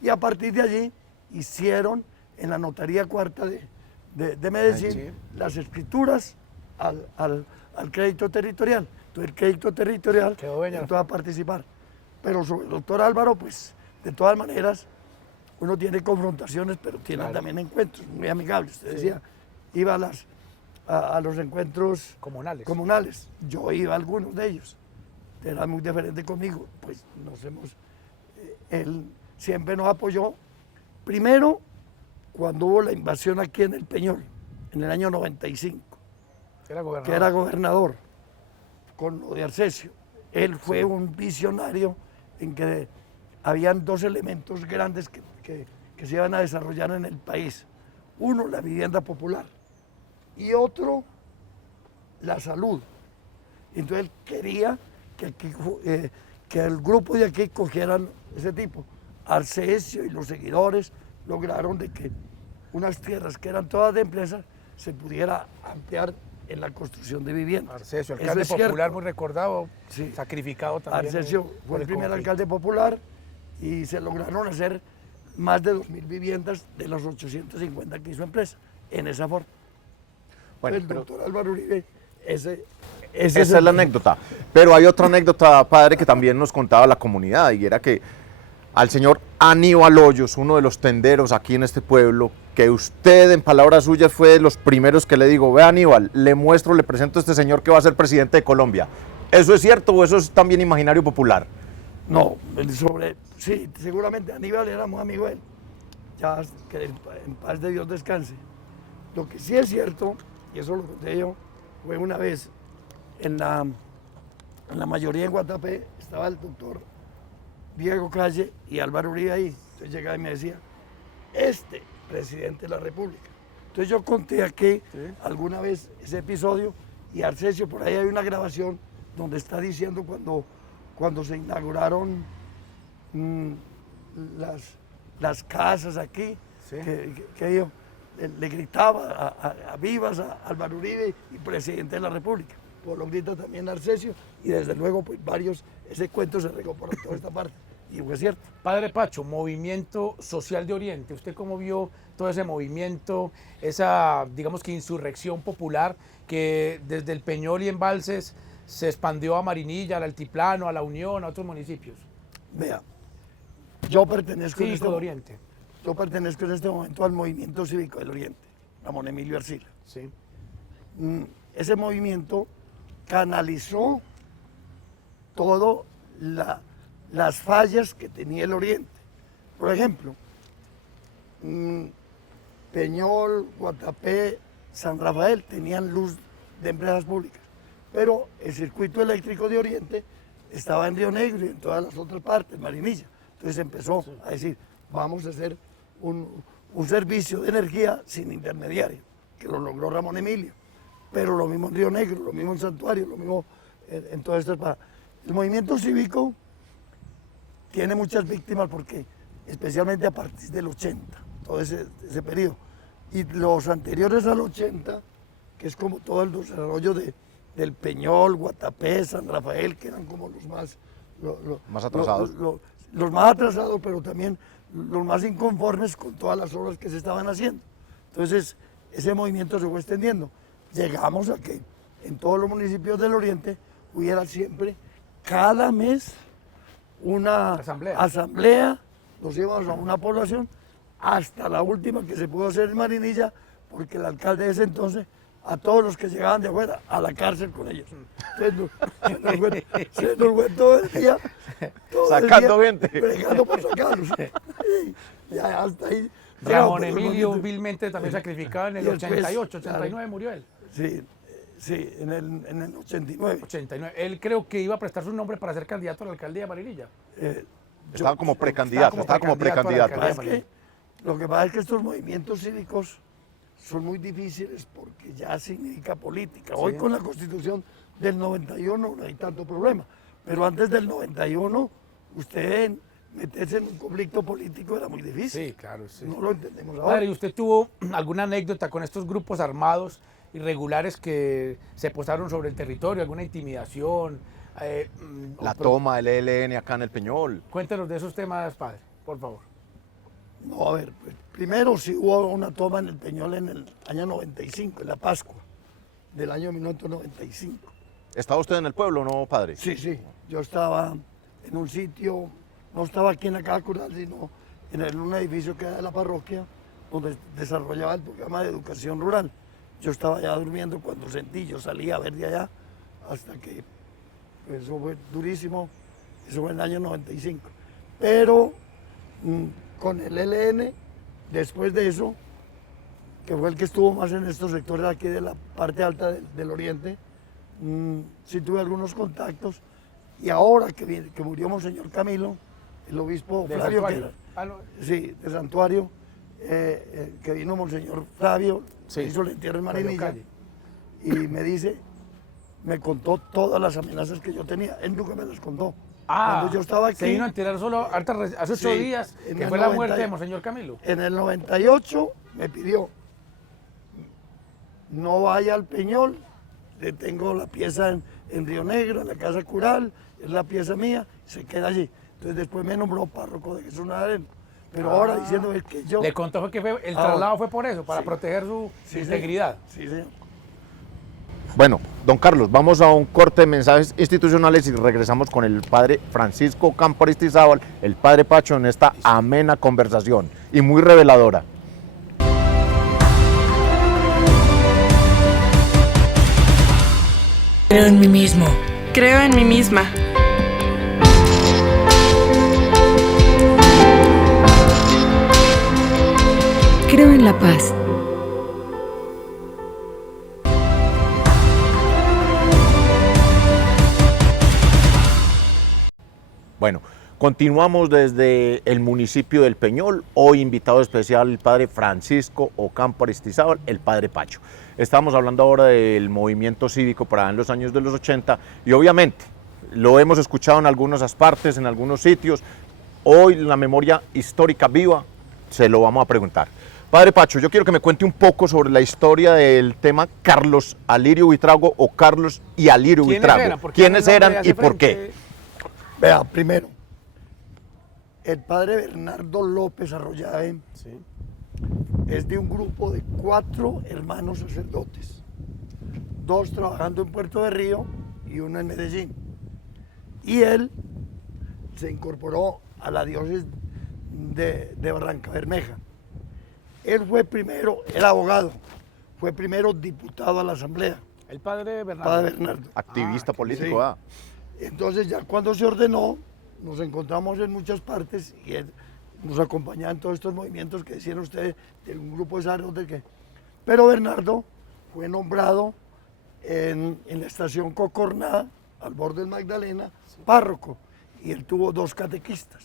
Y a partir de allí hicieron en la Notaría Cuarta de Medellín las escrituras al crédito territorial. Entonces el crédito territorial entró a participar. Pero sobre el doctor Álvaro, pues de todas maneras, uno tiene confrontaciones, pero tiene también encuentros muy amigables. Usted decía, iba a los encuentros comunales. Yo iba a algunos de ellos. Era muy diferente conmigo. Pues él siempre nos apoyó. Primero, cuando hubo la invasión aquí en el Peñol, en el año 95. Era que era gobernador, con lo de Arcesio. Él fue un visionario en que habían dos elementos grandes que se iban a desarrollar en el país. Uno, la vivienda popular, y otro, la salud. Entonces él quería que el grupo de aquí cogieran ese tipo. Arcesio y los seguidores lograron de que unas tierras que eran todas de empresas se pudiera ampliar en la construcción de viviendas. Arcesio, Eso alcalde es popular cierto. muy recordado, Sí. sacrificado también. Arcesio por fue el primer conflicto. alcalde popular y se lograron hacer más de 2.000 viviendas de las 850 que hizo empresa en esa forma. Bueno, El pero doctor Álvaro Uribe, ese esa es la anécdota. Pero hay otra anécdota, padre, que también nos contaba la comunidad, y era que al señor Aníbal Hoyos, uno de los tenderos aquí en este pueblo, que usted, en palabras suyas, fue de los primeros que le digo, ve Aníbal, le muestro, le presento a este señor que va a ser presidente de Colombia. ¿Eso es cierto o eso es también imaginario popular? No, sí, seguramente Aníbal era muy amigo de él. Ya que en paz de Dios descanse. Lo que sí es cierto, y eso lo conté yo, fue una vez en la mayoría en Guatapé estaba el doctor Diego Calle y Álvaro Uribe ahí. Entonces llegaba y me decía, presidente de la República. Entonces yo conté aquí alguna vez ese episodio y Arcesio, por ahí hay una grabación donde está diciendo cuando se inauguraron las casas aquí, Sí. que yo le gritaba a vivas a Álvaro Uribe y presidente de la República. Pues lo grita también Arcesio y desde luego pues ese cuento se regó por toda esta parte y fue cierto. Padre Pacho, Movimiento Social de Oriente, ¿usted cómo vio todo ese movimiento, esa, digamos que insurrección popular que desde el Peñol y Embalses se expandió a Marinilla, al Altiplano, a La Unión, a otros municipios? Vea, yo pertenezco, Cívico de Oriente. yo pertenezco en este momento al Movimiento Cívico del Oriente, Ramón Emilio Arcila. Sí. Ese movimiento canalizó todas las fallas que tenía el Oriente. Por ejemplo, Peñol, Guatapé, San Rafael tenían luz de empresas públicas, pero el circuito eléctrico de Oriente estaba en Río Negro y en todas las otras partes, Marinilla. Entonces empezó a decir, vamos a hacer un servicio de energía sin intermediario, que lo logró Ramón Emilio. Pero lo mismo en Río Negro, lo mismo en Santuario, lo mismo en todas estas partes. El movimiento cívico tiene muchas víctimas porque, especialmente a partir del 80, todo ese periodo. Y los anteriores al 80, que es como todo el desarrollo del Peñol, Guatapé, San Rafael, que eran como los más... Más atrasados. Los más atrasados, pero también los más inconformes con todas las obras que se estaban haciendo. Entonces, ese movimiento se fue extendiendo. Llegamos a que en todos los municipios del Oriente hubiera siempre, cada mes, una asamblea, nos íbamos a una población, hasta la última que se pudo hacer en Marinilla, porque el alcalde de ese entonces, a todos los que llegaban de afuera, a la cárcel con ellos. Entonces, se nos fue todo el día. Sacando gente. Bregando por sacarlos. Ya hasta ahí. Ramón Emilio humilmente también sacrificado en el Y después, 88, 89 claro. murió él. Sí, en el 89. 89. Él creo que iba a prestar su nombre para ser candidato a la alcaldía de Marinilla. Estaba como precandidato, estaba como precandidato. Lo que pasa es que estos movimientos cívicos son muy difíciles porque ya significa política. Hoy con la Constitución del 91 no hay tanto problema, pero antes del 91 usted meterse en un conflicto político era muy difícil. Sí, claro, sí. No lo entendemos ahora. Padre, ¿y usted tuvo alguna anécdota con estos grupos armados irregulares que se posaron sobre el territorio, alguna intimidación? La toma del ELN acá en el Peñol. Cuéntenos de esos temas, padre, por favor. No, a ver, pues, primero sí hubo una toma en el Peñol en el año 95, en la Pascua del año 1995. ¿Estaba usted en el pueblo, no, padre? Sí, yo estaba en un sitio, no estaba aquí en la Caja Cural, sino en un edificio que era de la parroquia, donde desarrollaba el programa de educación rural. Yo estaba allá durmiendo cuando sentí, yo salí a ver de allá, hasta que pues, eso fue durísimo, eso fue en el año 95. Pero con el ELN, después de eso, que fue el que estuvo más en estos sectores aquí de la parte alta del oriente, sí tuve algunos contactos. Y ahora que murió Monseñor Camilo, el obispo ¿De Flavio, Santuario? sí, de Santuario, que vino Monseñor Flavio, Sí. hizo el entierro en Flavio Marinilla, Calle. y me contó todas las amenazas que yo tenía. Él nunca me las contó. Cuando yo estaba aquí, se vino a enterar solo hace 8 Sí, días, en que el fue la 90 muerte de Monseñor Camilo. en el 98 me pidió, no vaya al Peñol, le tengo la pieza en Río Negro, en la Casa Cural, es la pieza mía, se queda allí. Entonces después me nombró párroco de Jesús Nazareno. Pero ahora diciéndome que yo... Le contó fue que el Ahora, traslado fue por eso, para sí. proteger su Sí, integridad. Sí, señor. Bueno, don Carlos, vamos a un corte de mensajes institucionales y regresamos con el padre Francisco Campo Aristizábal, el padre Pacho, en esta amena conversación y muy reveladora. Creo en mí mismo. Creo en mí misma. Creo en la paz. Bueno, continuamos desde el municipio del Peñol, hoy invitado especial el padre Francisco Ocampo Aristizábal, el padre Pacho. Estamos hablando ahora del movimiento cívico para en los años de los 80 y obviamente lo hemos escuchado en algunas partes, en algunos sitios. Hoy la memoria histórica viva se lo vamos a preguntar. Padre Pacho, yo quiero que me cuente un poco sobre la historia del tema Carlos Alirio Buitrago o Carlos y Alirio Buitrago. ¿Quiénes eran y por qué? Vea, primero, el padre Bernardo López Arroyave es de un grupo de 4 hermanos sacerdotes, 2 trabajando en Puerto de Río y 1 en Medellín. Y él se incorporó a la diócesis de Barranca Bermeja. Él fue primero, era abogado, fue primero diputado a la Asamblea. El padre Bernardo. Padre Bernardo. Activista político, sí. ¿ah? Entonces ya cuando se ordenó, nos encontramos en muchas partes y él nos acompañaba en todos estos movimientos que decían ustedes, de un grupo de sacerdotes que... Pero Bernardo fue nombrado en la estación Cocorná, al borde del Magdalena, párroco, y él tuvo 2 catequistas.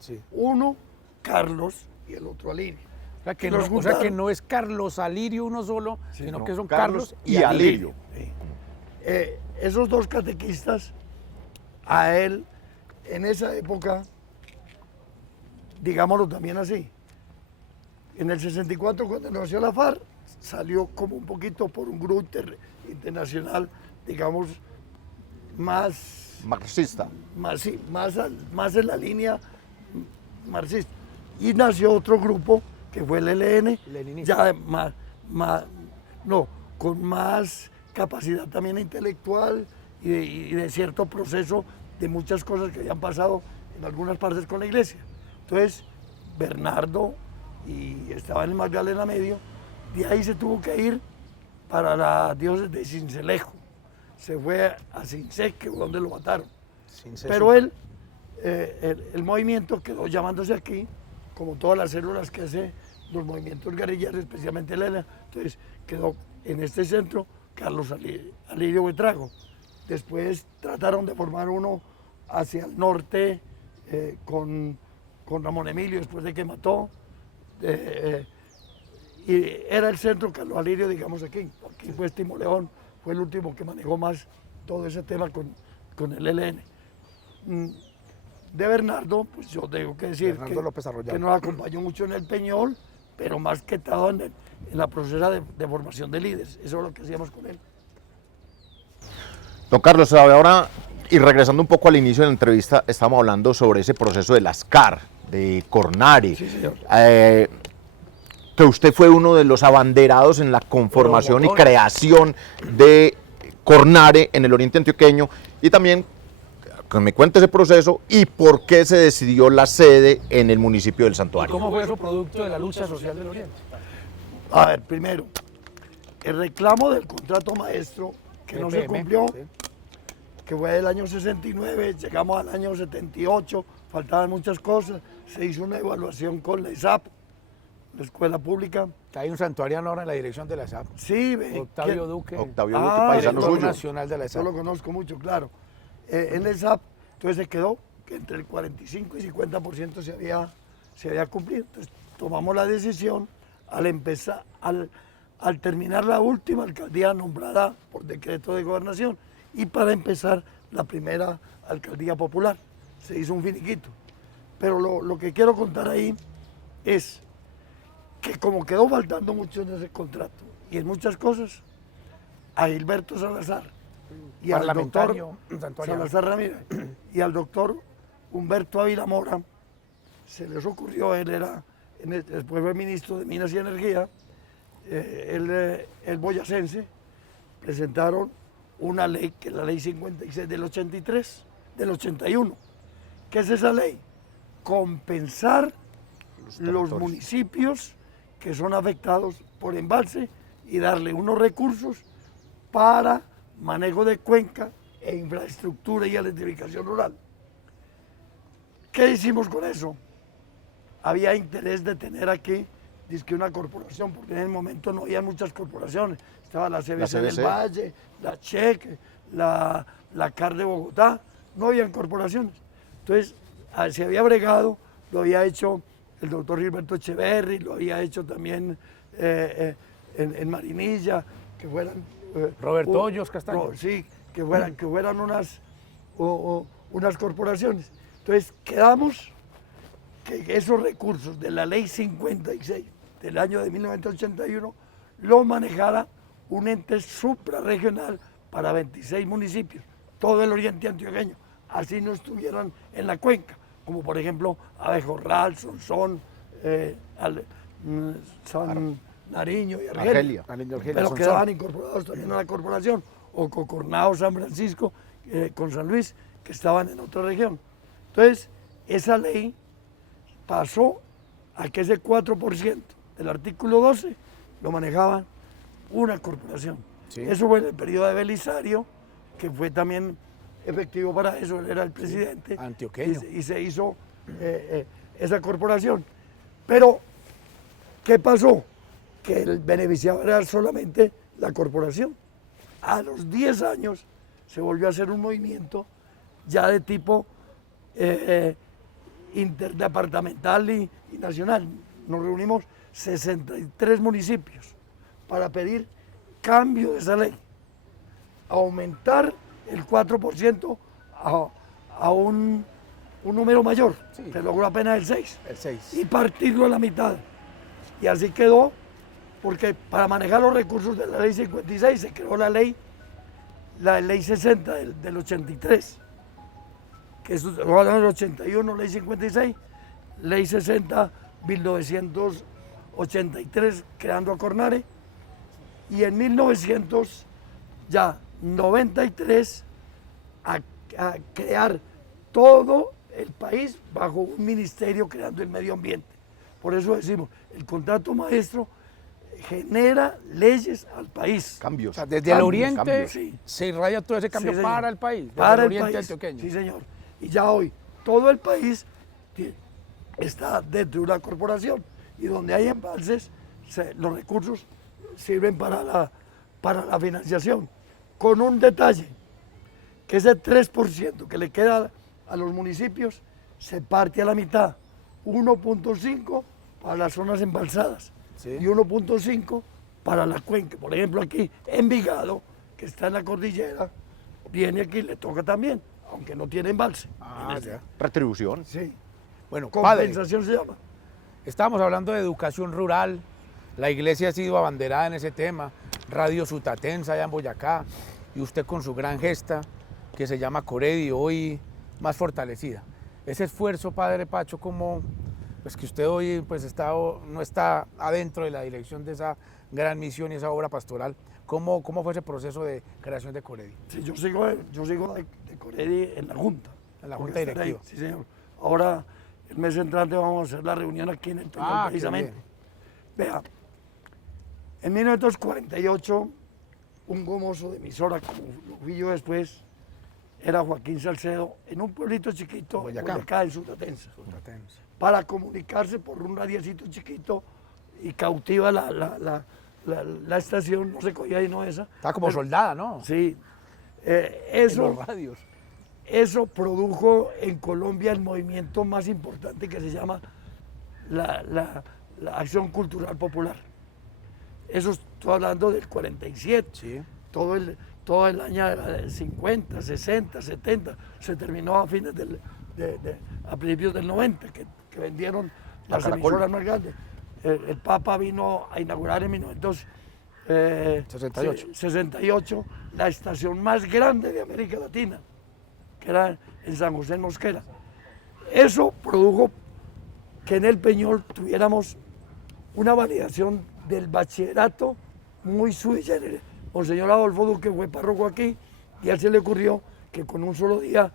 Sí. Uno, Carlos, y el otro Alirio. O sea, que Los no, o sea juntaron. que no es Carlos Alirio uno solo, sino no, que son Carlos Carlos y Alirio. Sí. Esos 2 catequistas, a él, en esa época, digámoslo también así, en el 64 cuando nació la FARC, salió como un poquito por un grupo internacional, digamos, más Marxista. sí, más en la línea marxista. Y nació otro grupo que fue el ELN, Leninista. ya con más capacidad también intelectual y de cierto proceso de muchas cosas que habían pasado en algunas partes con la iglesia. Entonces, Bernardo y estaba en el Magdalena Medio, de ahí se tuvo que ir para la diócesis de Sincelejo. Se fue a Sincé, que fue donde lo mataron. Pero él, el movimiento quedó llamándose aquí, como todas las células que hace los movimientos guerrilleros, especialmente el ELN. Entonces quedó en este centro Carlos Alirio Buitrago. Después trataron de formar uno hacia el norte con Ramón Emilio, después de que mató. Y era el centro Carlos Alirio, digamos aquí. Aquí fue Timo León, fue el último que manejó más todo ese tema con el ELN. De Bernardo, pues yo tengo que decir Bernardo López Arroyave. que nos acompañó mucho en el Peñol, pero más que todo en la procesa de formación de líderes. Eso es lo que hacíamos con él. Don Carlos, ahora, y regresando un poco al inicio de la entrevista, estamos hablando sobre ese proceso de las CAR, de Cornare. Sí, señor. Que usted fue uno de los abanderados en la conformación y Promotor. creación de Cornare en el oriente antioqueño, y también que me cuente ese proceso y por qué se decidió la sede en el municipio del Santuario. ¿Cómo fue eso producto de la lucha social del Oriente? A ver, primero, el reclamo del contrato maestro que no se EPM, cumplió, sí. que fue del año 69, llegamos al año 78, faltaban muchas cosas, se hizo una evaluación con la ISAP, la escuela pública. Hay un santuariano ahora en la dirección de la ESAP. Sí, ve. Octavio Duque. Octavio Duque, Ah, paisano director suyo. nacional de la Yo ESAP. lo conozco mucho, claro. En el SAP, entonces se quedó que entre el 45 y 50% se había cumplido. Entonces tomamos la decisión al terminar la última alcaldía nombrada por decreto de gobernación y para empezar la primera alcaldía popular. Se hizo un finiquito. Pero lo que quiero contar ahí es que como quedó faltando mucho en ese contrato y en muchas cosas, a Gilberto Salazar y al doctor Parlamentario, santuariano. Salazar Ramírez y al doctor Humberto Ávila Mora se les ocurrió, después fue ministro de Minas y Energía, el boyacense, presentaron una ley, que es la ley 56 del 83, del 81. ¿Qué es esa ley? Compensar los municipios que son afectados por embalse y darle unos recursos para manejo de cuenca e infraestructura y electrificación rural. ¿Qué hicimos con eso? Había interés de tener aquí dizque una corporación, porque en el momento no había muchas corporaciones. Estaba la CBC del Valle, la Cheque, la CAR de Bogotá, no habían corporaciones. Entonces, se había bregado, lo había hecho el doctor Gilberto Echeverri, lo había hecho también en Marinilla, que fueran... Roberto Hoyos Castaño. Sí, que fueran unas corporaciones. Entonces, quedamos que esos recursos de la ley 56 del año de 1981 lo manejara un ente suprarregional para 26 municipios, todo el oriente antioqueño, así no estuvieran en la cuenca, como por ejemplo Abejorral, Sonsón, San Nariño y Argelia. Pero quedaban incorporados también a la corporación, o Cocornao, San Francisco, con San Luis, que estaban en otra región. Entonces, esa ley pasó a que ese 4% del artículo 12 lo manejaban una corporación. Sí. Eso fue en el periodo de Belisario, que fue también efectivo para eso, él era el presidente. Sí, antioqueño. Y se hizo esa corporación. Pero, ¿qué pasó? Que el beneficiado era solamente la corporación. A los 10 años se volvió a hacer un movimiento ya de tipo interdepartamental y nacional. Nos reunimos 63 municipios para pedir cambio de esa ley, aumentar el 4% a un número mayor, sí. Se logró apenas el 6, y partirlo a la mitad. Y así quedó, porque para manejar los recursos de la ley 56 se creó la ley 60 del 83, que es el 81, ley 56, ley 60, 1983, creando a Cornare, y en 1993 a crear todo el país bajo un ministerio creando el medio ambiente. Por eso decimos, el contrato maestro genera leyes al país. Cambios. O sea, desde el oriente se irradia todo ese cambio para el país, para el el oriente país, antioqueño. Sí, señor. Y ya hoy todo el país está dentro de una corporación y donde hay embalses, los recursos sirven para la financiación. Con un detalle, que ese 3% que le queda a los municipios se parte a la mitad, 1.5 para las zonas embalsadas, sí, y 1.5 para la cuenca. Por ejemplo, aquí Envigado, que está en la cordillera, viene aquí, le toca también, aunque no tiene embalse. Ya. Retribución. Sí. Bueno, compensación padre, se llama. Estábamos hablando de educación rural, la iglesia ha sido abanderada en ese tema, Radio Sutatensa allá en Boyacá, y usted con su gran gesta, que se llama Coredi, hoy más fortalecida. Ese esfuerzo, padre Pacho, como pues que usted hoy pues no está adentro de la dirección de esa gran misión y esa obra pastoral, ¿cómo fue ese proceso de creación de Coredi? Sí, yo sigo de Coredi en la Junta. En la Junta Directiva. Sí, señor. Ahora, el mes entrante vamos a hacer la reunión aquí en el Peñol, precisamente. Vea, en 1948, un gomoso de emisora, como lo fui yo después, era Joaquín Salcedo, en un pueblito chiquito, Boyacá en Sutatensa, para comunicarse por un radiecito chiquito y cautiva la estación, no se cogía y no esa. Estaba como soldada, ¿no? Sí. En Eso, los radios. eso produjo en Colombia el movimiento más importante que se llama la Acción Cultural Popular. Eso estoy hablando del 47. Sí. Todo el año del 50, 60, 70, se terminó a fines a principios del 90, que vendieron las emisoras más grandes. El Papa vino a inaugurar en 1968 la estación más grande de América Latina, que era en San José en Mosquera. Eso produjo que en el Peñol tuviéramos una validación del bachillerato muy sui generis. Monseñor Adolfo Duque fue párroco aquí y a él se le ocurrió que con un solo día,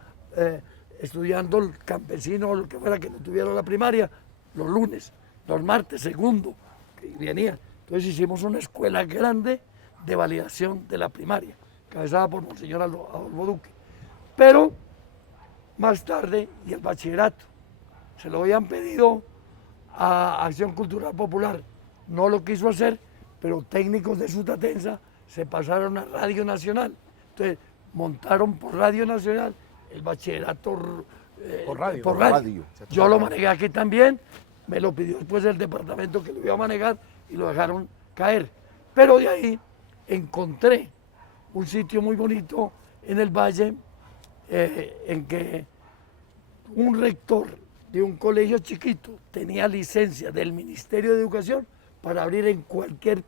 estudiando el campesino o lo que fuera que no tuviera la primaria, los lunes, los martes, segundo, que venía. Entonces hicimos una escuela grande de validación de la primaria, cabezada por Monseñor Adolfo Duque. Pero más tarde, y el bachillerato, se lo habían pedido a Acción Cultural Popular, no lo quiso hacer, pero técnicos de Sutatensa se pasaron a Radio Nacional. Entonces montaron por Radio Nacional el bachillerato Por radio. Por radio. Yo lo manejé aquí también, me lo pidió después el departamento que lo iba a manejar y lo dejaron caer. Pero de ahí encontré un sitio muy bonito en el valle en que un rector de un colegio chiquito tenía licencia del Ministerio de Educación para abrir en cualquier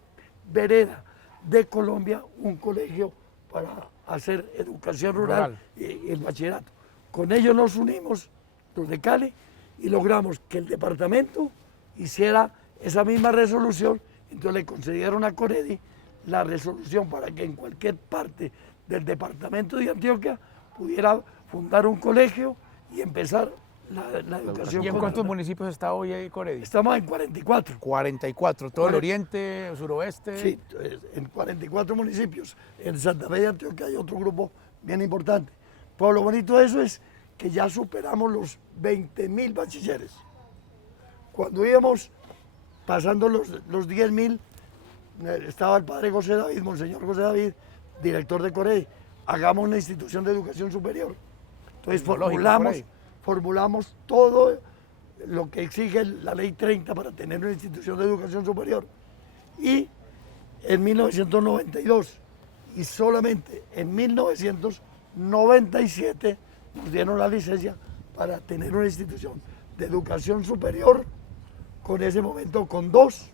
vereda de Colombia un colegio para hacer educación rural. Y el bachillerato. Con ellos nos unimos, los de Cali, y logramos que el departamento hiciera esa misma resolución. Entonces le concedieron a Coredi la resolución para que en cualquier parte del departamento de Antioquia pudiera fundar un colegio y empezar la educación. ¿Y en cuántos municipios está hoy ahí Coredi? Estamos en 44. 44, todo el oriente, suroeste. Sí, en 44 municipios. En Santa Fe de Antioquia hay otro grupo bien importante. Pero lo bonito de eso es que ya superamos los 20.000 bachilleres. Cuando íbamos pasando los 10.000, estaba el padre José David, Monseñor José David, director de Coredi. Hagamos una institución de educación superior. Entonces formulamos todo lo que exige la ley 30 para tener una institución de educación superior. Y en 1992, y solamente en 1997, nos dieron la licencia para tener una institución de educación superior, con ese momento con dos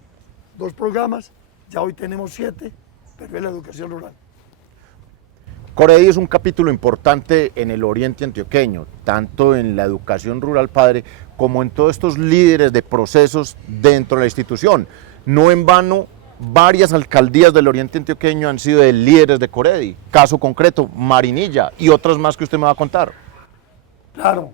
programas, ya hoy tenemos 7, pero es la educación rural. Coredi es un capítulo importante en el oriente antioqueño, tanto en la educación rural, padre, como en todos estos líderes de procesos dentro de la institución. No en vano, varias alcaldías del oriente antioqueño han sido de líderes de Coredi, caso concreto, Marinilla y otras más que usted me va a contar. Claro,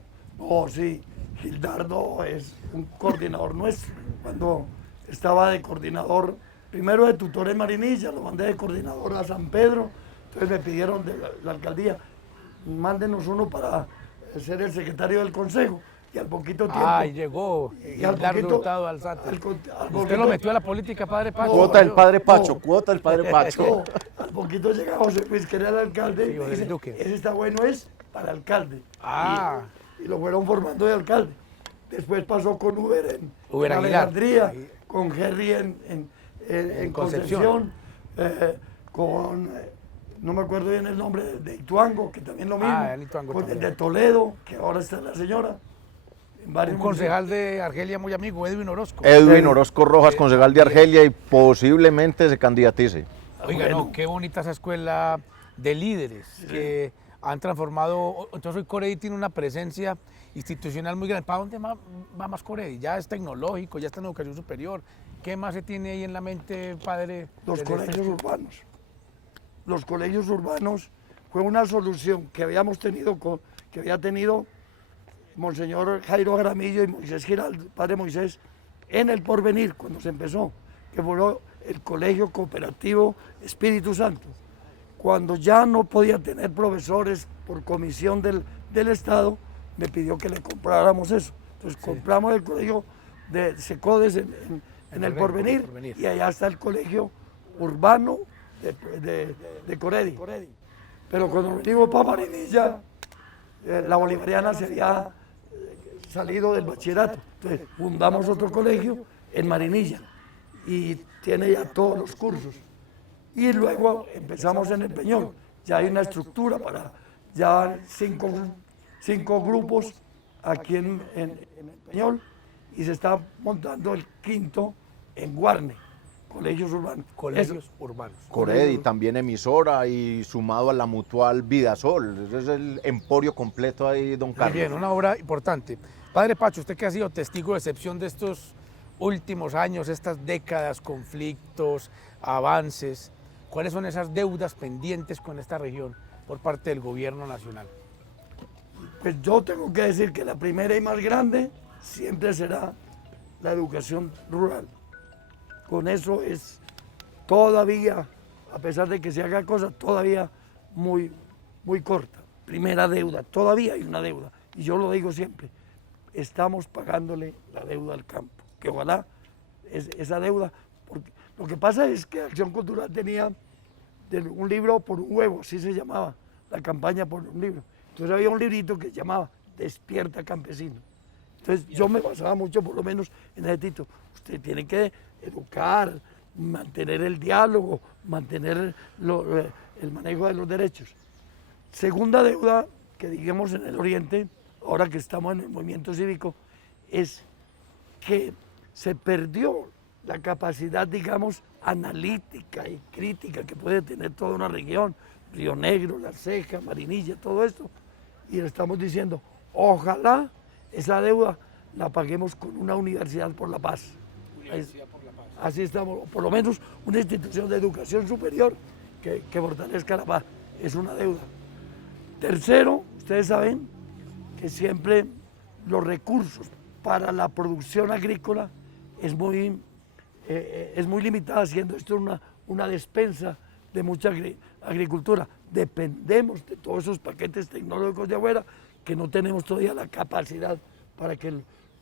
sí, Gildardo es un coordinador nuestro. Cuando estaba de coordinador, primero de tutor en Marinilla, lo mandé de coordinador a San Pedro. Entonces me pidieron de la alcaldía, mándenos uno para ser el secretario del consejo. Y al poquito tiempo... ¡Ay, llegó! Gildardo Hurtado Alzate. ¿Usted lo metió a la política, padre Pacho? Cuota del padre Pacho, cuota del padre Pacho. Al poquito llega José Luis, que era el alcalde, Sí, y me dice, Duque. ese está bueno, es para alcalde. Ah. Y lo fueron formando de alcalde. Después pasó con Uber Uber en Aguilar. Alejandría, con Jerry en Concepción, con... no me acuerdo bien el nombre de Ituango, que también lo mismo, el Ituango con también. el de Toledo, que ahora está la señora. En varios Un concejal de Argelia muy amigo, Edwin Orozco. Edwin Orozco Rojas, concejal de Argelia, y posiblemente se candidatice. Oiga, Bueno. no, qué bonita esa escuela de líderes que han transformado. Entonces hoy Coredi tiene una presencia institucional muy grande. ¿Para dónde va más Coredi? Ya es tecnológico, ya está en educación superior. ¿Qué más se tiene ahí en la mente, padre? Los desde colegios urbanos. Los colegios urbanos fue una solución que habíamos tenido, que había tenido Monseñor Jairo Jaramillo y Moisés Giraldo, padre Moisés, en el Porvenir, cuando se empezó, que fue el Colegio Cooperativo Espíritu Santo. Cuando ya no podía tener profesores por comisión del Estado, me pidió que le compráramos eso. Entonces compramos el colegio de Secodes en el Porvenir, y allá está el colegio urbano de Coredi. Pero cuando venimos para Marinilla, la bolivariana se había salido del bachillerato. Entonces fundamos otro colegio en Marinilla y tiene ya todos los cursos. Y luego empezamos en el Peñol. Ya hay una estructura para ya cinco grupos aquí en el Peñol, y se está montando el quinto en Guarne, colegios urbanos. Coredi, también emisora y sumado a la Mutual Vidasol. Ese es el emporio completo ahí, don Carlos. Bien, una obra importante. Padre Pacho, usted que ha sido testigo de excepción de estos últimos años, estas décadas, conflictos, avances, ¿cuáles son esas deudas pendientes con esta región por parte del gobierno nacional? Pues yo tengo que decir que la primera y más grande siempre será la educación rural. Con eso es todavía, a pesar de que se haga cosas, todavía muy corta. Primera deuda, todavía hay una deuda. Y yo lo digo siempre, estamos pagándole la deuda al campo. Que ojalá esa deuda, porque lo que pasa es que Acción Cultural tenía un libro por un huevo, así se llamaba, la campaña por un libro. Entonces había un librito que se llamaba Despierta Campesino. Entonces yo me basaba mucho, por lo menos, en ese título. Usted tiene que educar, mantener el diálogo, mantener el manejo de los derechos. Segunda deuda que digamos en el Oriente, ahora que estamos en el movimiento cívico, es que se perdió la capacidad, digamos, analítica y crítica que puede tener toda una región, Río Negro, La Ceja, Marinilla, todo esto, y le estamos diciendo, ojalá esa deuda la paguemos con una universidad por la paz. Así estamos, por lo menos una institución de educación superior que fortalezca la paz, es una deuda. Tercero, ustedes saben que siempre los recursos para la producción agrícola es muy limitada, siendo esto una despensa de mucha agricultura. Dependemos de todos esos paquetes tecnológicos de afuera que no tenemos todavía la capacidad para que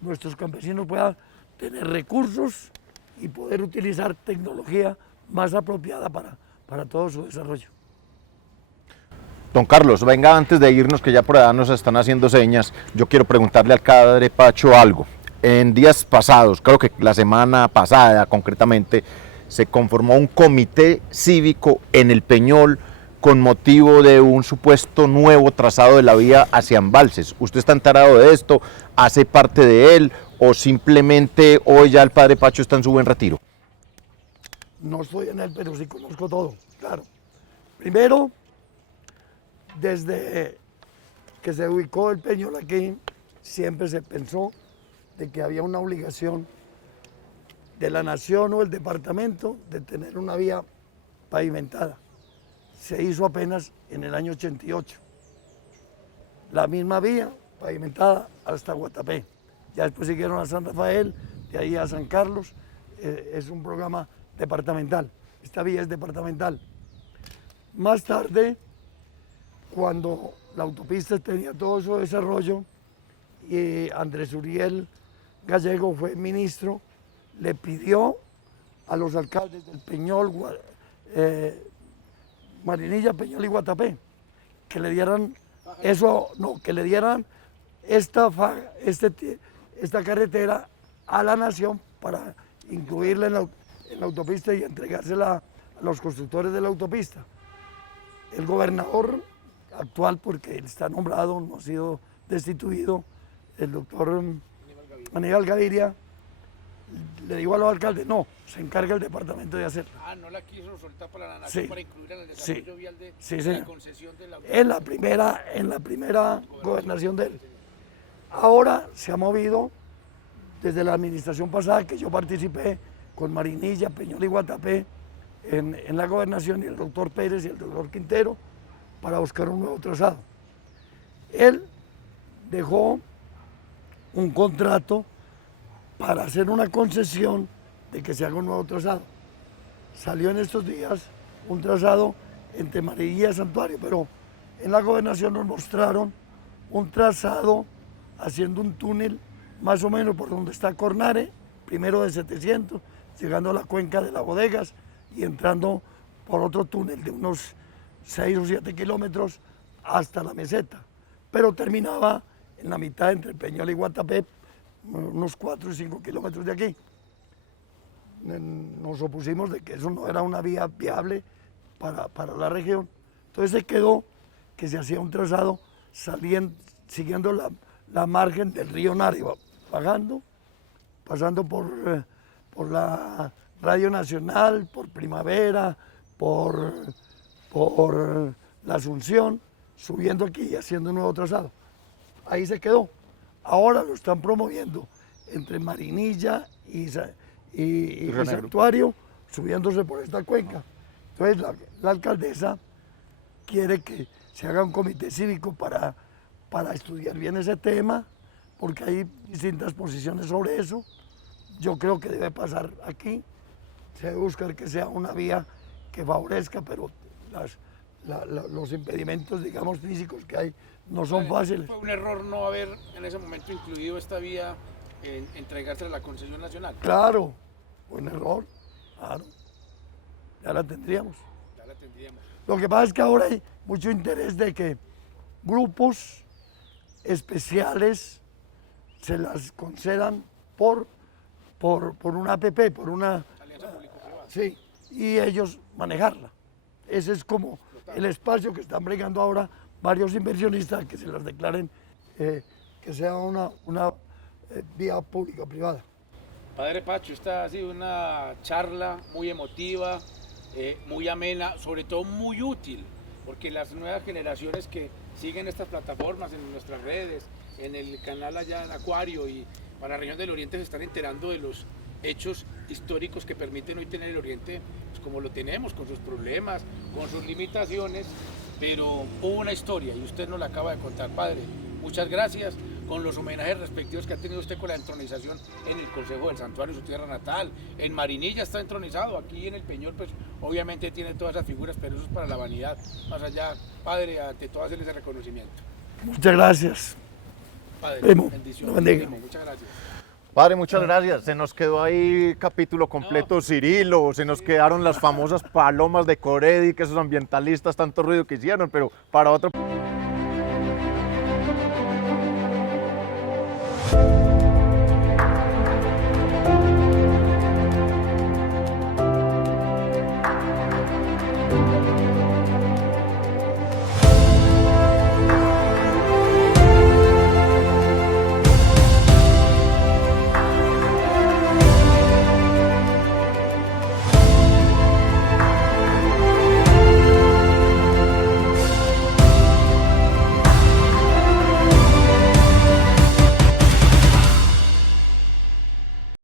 nuestros campesinos puedan tener recursos y poder utilizar tecnología más apropiada para todo su desarrollo. Don Carlos, venga, antes de irnos, que ya por allá nos están haciendo señas, yo quiero preguntarle al padre Pacho algo. En días pasados, creo que la semana pasada concretamente, se conformó un comité cívico en el Peñol con motivo de un supuesto nuevo trazado de la vía hacia Embalses. ¿Usted está enterado de esto? ¿Hace parte de él? ¿O simplemente hoy ya el padre Pacho está en su buen retiro? No estoy en él, pero sí conozco todo, claro. Primero, desde que se ubicó el Peñol aquí, siempre se pensó de que había una obligación de la nación o el departamento de tener una vía pavimentada. Se hizo apenas en el año 88. La misma vía pavimentada hasta Guatapé. Ya después siguieron a San Rafael, de ahí a San Carlos. Es un programa departamental. Esta vía es departamental. Más tarde, cuando la autopista tenía todo su desarrollo y Andrés Uriel Gallego fue ministro, le pidió a los alcaldes del Peñol, Marinilla, Peñol y Guatapé que le dieran que le dieran esta carretera a la nación para incluirla en la autopista y entregársela a los constructores de la autopista. El gobernador actual, porque él está nombrado, no ha sido destituido, el doctor Aníbal Gaviria, le digo a los alcaldes, no, se encarga el departamento de hacerlo. No la quiso soltar para la nación, sí, para incluir en el desarrollo vial de la concesión de la... En la primera gobernación de él. Ahora se ha movido desde la administración pasada, que yo participé con Marinilla, Peñol y Guatapé en la gobernación, y el doctor Pérez y el doctor Quintero, para buscar un nuevo trazado. Él dejó un contrato para hacer una concesión de que se haga un nuevo trazado. Salió en estos días un trazado entre Marinilla y Santuario, pero en la gobernación nos mostraron un trazado haciendo un túnel más o menos por donde está Cornare, primero de 700, llegando a la cuenca de las bodegas y entrando por otro túnel de unos 6 o 7 kilómetros hasta la meseta, pero terminaba en la mitad entre Peñol y Guatapé, unos 4 o 5 kilómetros de aquí. Nos opusimos de que eso no era una vía viable para la región, entonces se quedó que se hacía un trazado siguiendo la margen del río Nariva, bajando, pasando por la Radio Nacional, por Primavera, por la Asunción, subiendo aquí y haciendo un nuevo trazado. Ahí se quedó. Ahora lo están promoviendo entre Marinilla y Santuario, subiéndose por esta cuenca. Entonces la alcaldesa quiere que se haga un comité cívico para estudiar bien ese tema, porque hay distintas posiciones sobre eso. Yo creo que debe pasar aquí, se debe buscar que sea una vía que favorezca, pero los impedimentos, digamos, físicos que hay no son fáciles. ¿Fue un error no haber en ese momento incluido esta vía en entregarse a la concesión nacional? Claro, fue un error, claro, ya la tendríamos. Ya la tendríamos. Lo que pasa es que ahora hay mucho interés de que grupos especiales se las concedan por una APP, por una Alianza público-privada. sí, y ellos manejarla. Ese es como el espacio que están bregando ahora varios inversionistas que se las declaren que sea una vía pública-privada. Padre Pacho, esta ha sido una charla muy emotiva, muy amena, sobre todo muy útil, porque las nuevas generaciones que siguen estas plataformas en nuestras redes, en el canal allá en Acuario y para la región del Oriente se están enterando de los hechos históricos que permiten hoy tener el Oriente pues, como lo tenemos, con sus problemas, con sus limitaciones, pero hubo una historia y usted nos la acaba de contar, padre. Muchas gracias, con los homenajes respectivos que ha tenido usted con la entronización en el Consejo del Santuario, su tierra natal. En Marinilla está entronizado, aquí en el Peñol, pues obviamente tiene todas esas figuras, pero eso es para la vanidad. Más allá, padre, ante todo hacerle ese reconocimiento. Muchas gracias. Padre, Primo, bendiciones. lo bendiga. Primo, muchas gracias. Padre, muchas gracias. Se nos quedó ahí capítulo completo Cirilo, se nos quedaron las famosas palomas de Coredi, que esos ambientalistas tanto ruido que hicieron, pero para otro...